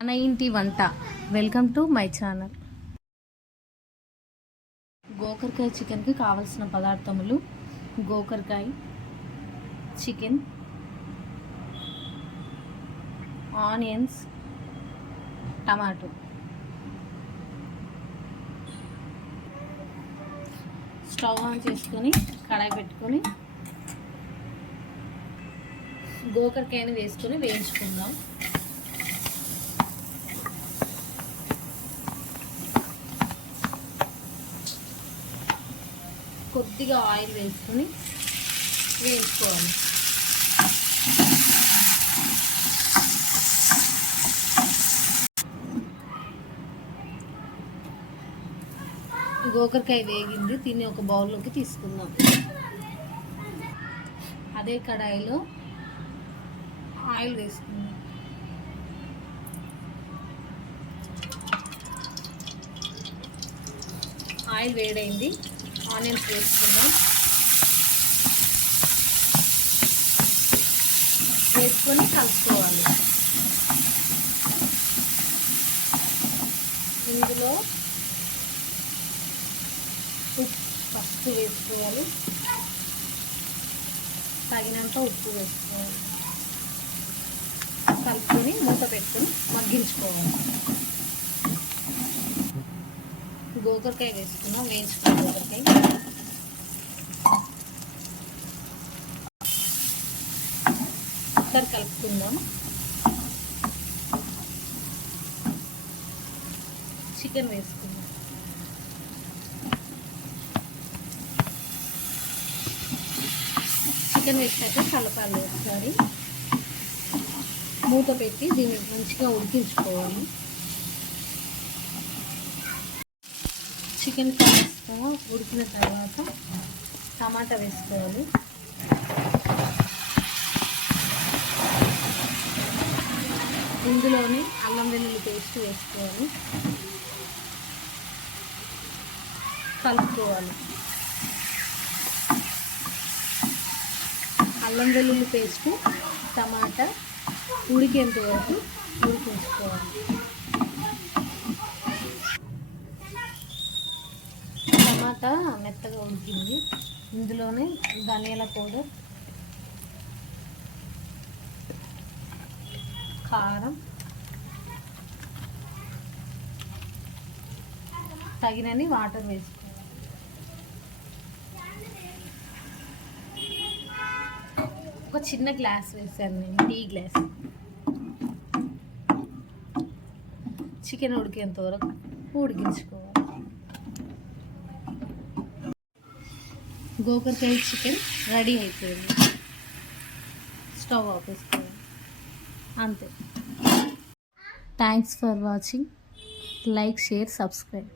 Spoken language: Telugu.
మన ఇంటి వంట. Welcome to my channel. గోకరకాయ చికెన్కి కావలసిన పదార్థములు: గోకరకాయ, chicken, onions, tomato. Stove on చేసుకొని కడాయి పెట్టుకొని గోకరకాయని వేసుకొని వేయించుకుందాం. కొద్దిగా ఆయిల్ వేసుకొని వేయించుకోవాలి. గోకరకాయ వేగింది, తిని ఒక బౌల్లోకి తీసుకుందాం. అదే కడాయిలో ఆయిల్ వేసుకుందాం. ఆయిల్ వేడైంది, ఆనియన్స్ వేసుకుందాం. వేసుకొని కలుపుకోవాలి. ఇందులో ఉప్పు ఫస్ట్ వేసుకోవాలి, తగినంత ఉప్పు వేసుకోవాలి. కలుపుకొని మూత పెట్టుకొని మగ్గించుకోవాలి. గోకరకాయ వేసుకున్నాం, వేయించుకోవాలి. గోకరకాయ ఒకసారి కలుపుకుందాం. చికెన్ వేసుకుందాం. చికెన్ వేసాక కలపాలి. ఒకసారి మూత పెట్టి దీన్ని మంచిగా ఉడికించుకోవాలి. చికెన్ కాస్త ఉడికిన తర్వాత టమాటా వేసుకోవాలి. ఇందులోనే అల్లం వెల్లుల్లి పేస్ట్ వేసుకోవాలి. కలుపుకోవాలి. అల్లం వెల్లుల్లి పేస్ట్, టమాటా ఉడికేంత వరకు ఉడికించుకోవాలి. టమాటా మెత్తగా ఉడికింది. ఇందులోనే ధనియాల పౌడర్, కారం, తగినన్ని వాటర్ వేసుకోవాలి. ఒక చిన్న గ్లాస్ వేసాను నేను, టీ గ్లాస్. చికెన్ ఉడికేంత వరకు ఉడికించుకోవాలి. గోకరకాయ చికెన్ రెడీ అయిపోయింది. స్టవ్ ఆపేసుకోవాలి. అంతే. Thanks for watching. Like, share, subscribe.